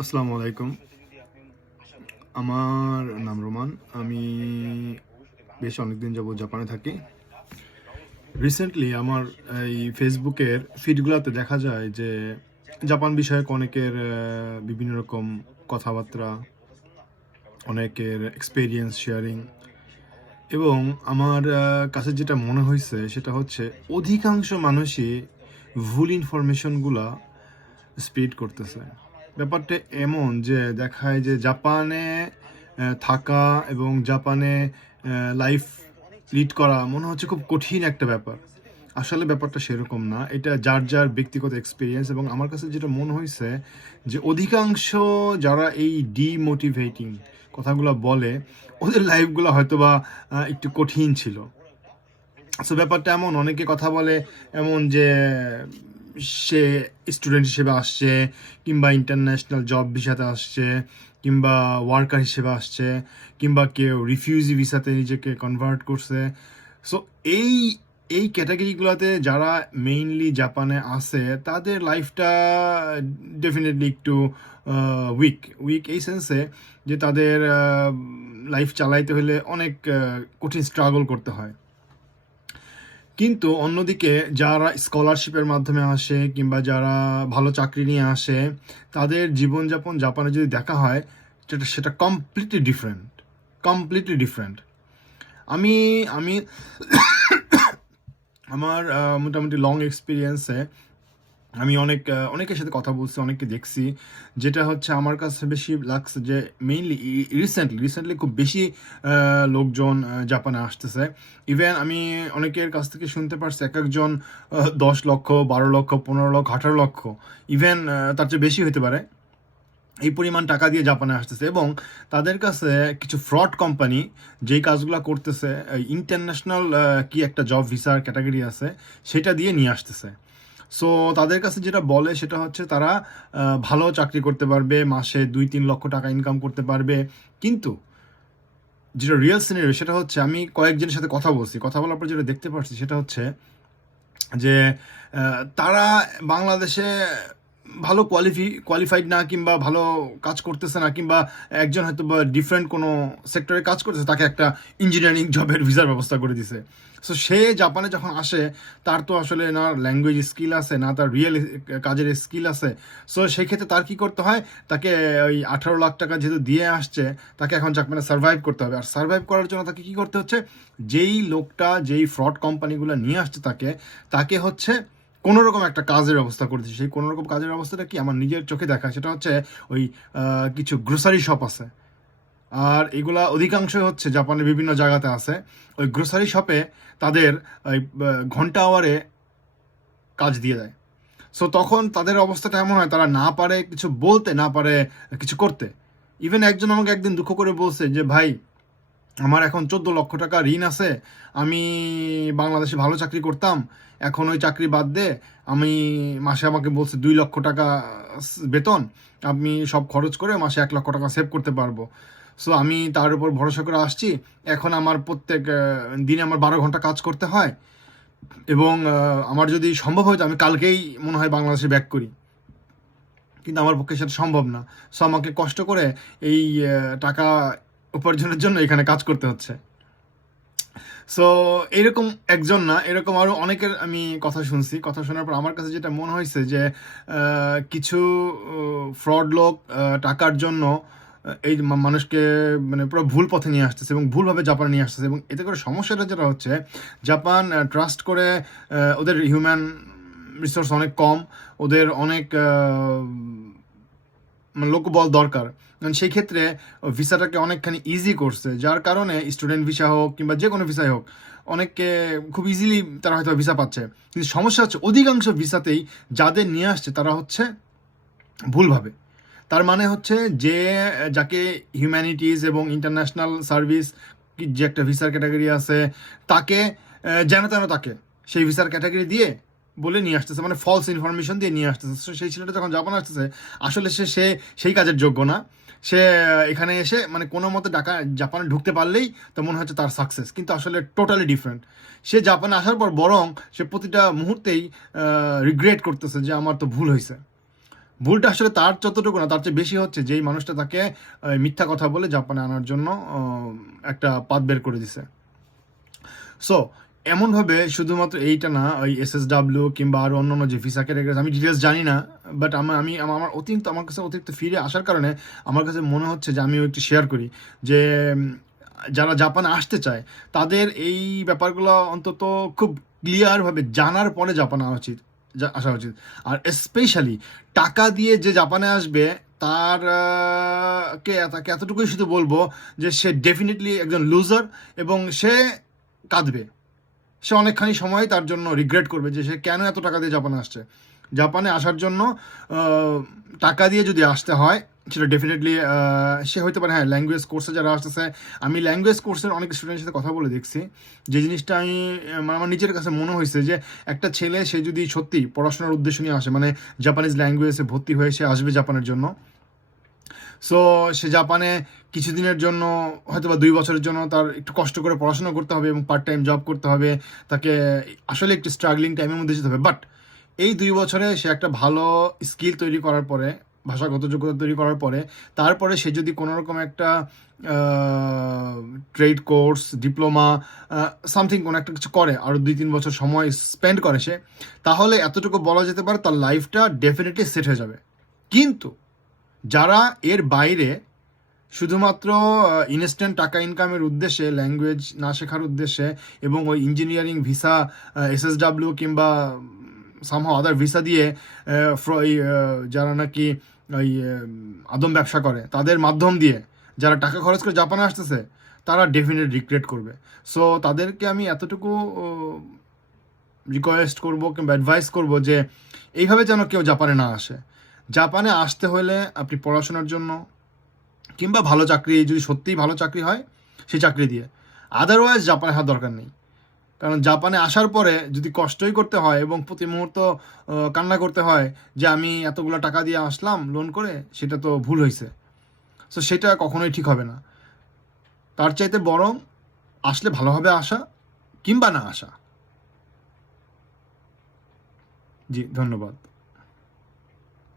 আসসালামু আলাইকুম। আমার নাম রোমান। আমি বেশ অনেকদিন যাবৎ জাপানে থাকি। রিসেন্টলি আমার এই ফেসবুকের ফিডগুলাতে দেখা যায় যে জাপান বিষয়ক অনেকের বিভিন্ন রকম কথাবার্তা, অনেকের এক্সপেরিয়েন্স শেয়ারিং এবং আমার কাছে যেটা মনে হইছে সেটা হচ্ছে অধিকাংশ মানুষই ভুল ইনফরমেশনগুলা স্প্রেড করতেছে। ব্যাপারটা এমন যে দেখায় যে জাপানে থাকা এবং জাপানে লাইফ লিড করা মনে হচ্ছে খুব কঠিন একটা ব্যাপার। আসলে ব্যাপারটা সেরকম না। এটা যার যার ব্যক্তিগত এক্সপিরিয়েন্স এবং আমার কাছে যেটা মনে হইছে যে অধিকাংশ যারা এই ডিমোটিভেটিং কথাগুলো বলে ওদের লাইফগুলো হয়তোবা একটু কঠিন ছিল। সো ব্যাপারটা এমন অনেকে কথা বলে এমন যে সে স্টুডেন্ট হিসেবে আসছে কিংবা ইন্টারন্যাশনাল জব ভিসাতে আসছে কিংবা ওয়ার্কার হিসেবে আসছে কিংবা কেউ রিফিউজি ভিসাতে নিজেকে কনভার্ট করছে। সো এই এই ক্যাটাগরিগুলোতে যারা মেইনলি জাপানে আছে তাদের লাইফটা ডেফিনেটলি একটু উইক উইক এই সেন্সে যে তাদের লাইফ চালাইতে হলে অনেক কঠিন স্ট্রাগল করতে হয়। কিন্তু অন্যদিকে যারা স্কলারশিপের মাধ্যমে আসে কিংবা যারা ভালো চাকরি নিয়ে আসে তাদের জীবনযাপন জাপানে যদি দেখা হয় সেটা সেটা কমপ্লিটলি ডিফারেন্ট। আমি আমি আমার মোটামুটি লং এক্সপিরিয়েন্সে আমি অনেকের সাথে কথা বলছি, অনেককে দেখছি। যেটা হচ্ছে আমার কাছে বেশি লাগছে যে মেইনলি রিসেন্টলি খুব বেশি লোকজন জাপানে আসতেছে। ইভেন আমি অনেকের কাছ থেকে শুনতে পারছি একেকজন ১০ লক্ষ, ১২ লক্ষ, ১৫ লক্ষ, ১৮ লক্ষ, ইভেন তার চেয়ে বেশি হতে পারে। এই পরিমাণ টাকা দিয়ে জাপানে আসতেছে এবং তাদের কাছে কিছু ফ্রড কোম্পানি যেই কাজগুলো করতেছে ইন্টারন্যাশনাল কি একটা জব ভিসার ক্যাটাগরি আছে সেটা দিয়ে নিয়ে আসতেছে। সো তাদের কাছে যেটা বলে সেটা হচ্ছে তারা ভালো চাকরি করতে পারবে, মাসে ২-৩ লক্ষ টাকা ইনকাম করতে পারবে। কিন্তু যেটা রিয়েল সিনারিও সেটা হচ্ছে আমি কয়েকজনের সাথে কথা বলছি। কথা বলার পর যেটা দেখতে পারছি সেটা হচ্ছে যে তারা বাংলাদেশে ভালো কোয়ালিফাইড না কিংবা ভালো কাজ করতেছে না কিংবা একজন হয়তো বা ডিফারেন্ট কোনো সেক্টরে কাজ করতেছে তাকে একটা ইঞ্জিনিয়ারিং জবের ভিসার ব্যবস্থা করে দিছে। সো সে জাপানে যখন আসে তার তো আসলে না ল্যাঙ্গুয়েজ স্কিল আছে না তার রিয়েল কাজের স্কিল আছে। সো সেই ক্ষেত্রে তার কী করতে হয়, তাকে ওই ১৮ লাখ টাকা যেহেতু দিয়ে আসছে তাকে এখন জাপানে সার্ভাইভ করতে হবে। আর সার্ভাইভ করার জন্য তাকে কী করতে হচ্ছে, যেই লোকটা যেই ফ্রড কোম্পানিগুলো নিয়ে আসছে তাকে হচ্ছে কোনো রকম একটা কাজের ব্যবস্থা করে দিচ্ছে। সেই কোনো রকম কাজের ব্যবস্থাটা কি আমার নিজের চোখে দেখা, সেটা হচ্ছে ওই কিছু গ্রোসারি শপ আছে। আর এগুলা অধিকাংশই হচ্ছে জাপানের বিভিন্ন জায়গাতে আছে। ওই গ্রোসারি শপে তাদের ওই ঘন্টা আওয়ারে কাজ দিয়ে দেয়। সো তখন তাদের অবস্থাটা এমন হয় তারা না পারে কিছু বলতে, না পারে কিছু করতে। ইভেন একজন আমাকে একদিন দুঃখ করে বলছে যে, "ভাই, আমার এখন ১৪ লক্ষ টাকা ঋণ আছে। আমি বাংলাদেশে ভালো চাকরি করতাম। এখন ওই চাকরি বাদ দিয়ে আমি মাসে আমাকে বলছে ২ লক্ষ টাকা বেতন। আমি সব খরচ করে মাসে ১ লক্ষ টাকা সেভ করতে পারবো। সো আমি তার উপর ভরসা করে আসছি। এখন আমার প্রত্যেক দিনে আমার ১২ ঘন্টা কাজ করতে হয় এবং আমার যদি সম্ভব হয় তো আমি কালকেই মনে হয় বাংলাদেশে ব্যাক করি। কিন্তু আমার পক্ষে সেটা সম্ভব না। সো আমাকে কষ্ট করে এই টাকা উপার্জনের জন্য এখানে কাজ করতে হচ্ছে।" সো এরকম একজন না, এরকম আরও অনেকের আমি কথা শুনছি। কথা শোনার পর আমার কাছে যেটা মনে হয়েছে যে কিছু ফ্রড লোক টাকার জন্য এই মানুষকে মানে পুরো ভুল পথে নিয়ে আসতেছে এবং ভুলভাবে জাপানে নিয়ে আসতেছে এবং এতে করে সমস্যাটা যেটা হচ্ছে জাপান ট্রাস্ট করে ওদের হিউম্যান রিসোর্স অনেক কম, ওদের অনেক মানে লোকবল দরকার। কারণ সেই ক্ষেত্রে ভিসাটাকে অনেকখানি ইজি করছে। যার কারণে স্টুডেন্ট ভিসা হোক কিংবা যে কোনো ভিসাই হোক, অনেককে খুব ইজিলি তারা হয়তো ভিসা পাচ্ছে। কিন্তু সমস্যা হচ্ছে অধিকাংশ ভিসাতেই যাদের নিয়ে আসছে তারা হচ্ছে ভুলভাবে। তার মানে হচ্ছে যে যাকে হিউম্যানিটিজ এবং ইন্টারন্যাশনাল সার্ভিস যে একটা ভিসার ক্যাটাগরি আছে তাকে যেন তেন তাকে সেই ভিসার ক্যাটাগরি দিয়ে বলে নিয়ে আসতেছে, মানে ফলস ইনফরমেশন দিয়ে নিয়ে আসতেছে। So সেই ছেলেটা যখন জাপানে আসতেছে আসলে সে সেই কাজের যোগ্য না। সে এখানে এসে মানে কোনো মতে জাপানে ঢুকতে পারলেই তো মনে হচ্ছে তার সাকসেস, কিন্তু আসলে টোটালি ডিফারেন্ট। সে জাপানে আসার পর বরং সে প্রতিটা মুহূর্তেই রিগ্রেট করতেছে যে আমার তো ভুল হয়েছে। ভুলটা আসলে তার যতটুকু না, তার চেয়ে বেশি হচ্ছে যেই মানুষটা তাকে মিথ্যা কথা বলে জাপানে আনার জন্য একটা পাত বের করে দিছে। সো এমনভাবে শুধুমাত্র এইটা না, ওই SSW কিংবা আরও অন্যান্য যে ভিসা ক্যাটাগরি, আমি ডিটেলস জানি না, বাট আমার অতিরিক্ত, আমার কাছে অতিরিক্ত ফিরে আসার কারণে আমার কাছে মনে হচ্ছে যে আমিও একটু শেয়ার করি যে যারা জাপানে আসতে চায় তাদের এই ব্যাপারগুলো অন্তত খুব ক্লিয়ারভাবে জানার পরে জাপানে আসা উচিত। আর স্পেশালি টাকা দিয়ে যে জাপানে আসবে তার তাকে এতটুকুই শুধু বলবো যে সে ডেফিনেটলি একজন লুজার, এবং সে কাঁদবে। সে অনেকখানি সময় তার জন্য রিগ্রেট করবে যে সে কেন এত টাকা দিয়ে জাপানে আসছে। জাপানে আসার জন্য টাকা দিয়ে যদি আসতে হয় সেটা ডেফিনেটলি সে হইতে পারে, হ্যাঁ, ল্যাঙ্গুয়েজ কোর্সে যারা আসতেছে, আমি ল্যাঙ্গুয়েজ কোর্সের অনেক স্টুডেন্টের সাথে কথা বলে দেখছি, যে জিনিসটা আমি মানে আমার নিজের কাছে মনে হয়েছে যে একটা ছেলে সে যদি সত্যি পড়াশোনার উদ্দেশ্য নিয়ে আসে, মানে জাপানিজ ল্যাঙ্গুয়েজে ভর্তি হয়ে সে আসবে জাপানের জন্য, সো সে জাপানে কিছুদিনের জন্য হয়তো বা 2 বছরের জন্য তার একটু কষ্ট করে পড়াশোনা করতে হবে এবং পার্ট টাইম জব করতে হবে, তাকে আসলে একটু স্ট্রাগলিং টাইমের মধ্যে যেতে হবে। বাট এই 2 বছরে সে একটা ভালো স্কিল তৈরি করার পরে, ভাষাগত যোগ্যতা তৈরি করার পরে, তারপরে সে যদি কোনোরকম একটা ট্রেড কোর্স, ডিপ্লোমা, সামথিং কোনো একটা কিছু করে, আরও 2-3 বছর সময় স্পেন্ড করে সে, তাহলে এতটুকু বলা যেতে পারে তার লাইফটা ডেফিনেটলি সেট হয়ে যাবে। কিন্তু যারা এর বাইরে শুধুমাত্র ইনস্ট্যান্ট টাকা ইনকামের উদ্দেশ্যে, ল্যাঙ্গুয়েজ না শেখার উদ্দেশ্যে, এবং ওই ইঞ্জিনিয়ারিং ভিসা, SSW কিংবা সামহাও আদার ভিসা দিয়ে যারা নাকি ওই আদম ব্যবসা করে, তাদের মাধ্যম দিয়ে যারা টাকা খরচ করে জাপানে আসতেছে, তারা ডেফিনেট রিগ্রেট করবে। সো তাদেরকে আমি এতটুকু রিকোয়েস্ট করব কিংবা অ্যাডভাইস করব যে এইভাবে যেন কেউ জাপানে না আসে। জাপানে আসতে হলে আপনি পড়াশোনার জন্য কিংবা ভালো চাকরি, যদি সত্যিই ভালো চাকরি হয় সেই চাকরি দিয়ে, আদারওয়াইজ জাপানে আসার দরকার নেই। কারণ জাপানে আসার পরে যদি কষ্টই করতে হয় এবং প্রতি মুহূর্ত কান্না করতে হয় যে আমি এতগুলো টাকা দিয়ে আসলাম লোন করে, সেটা তো ভুল হয়েছে। সো সেটা কখনোই ঠিক হবে না। তার চাইতে বরং আসলে ভালোভাবে আসা কিংবা না আসা। জি, ধন্যবাদ।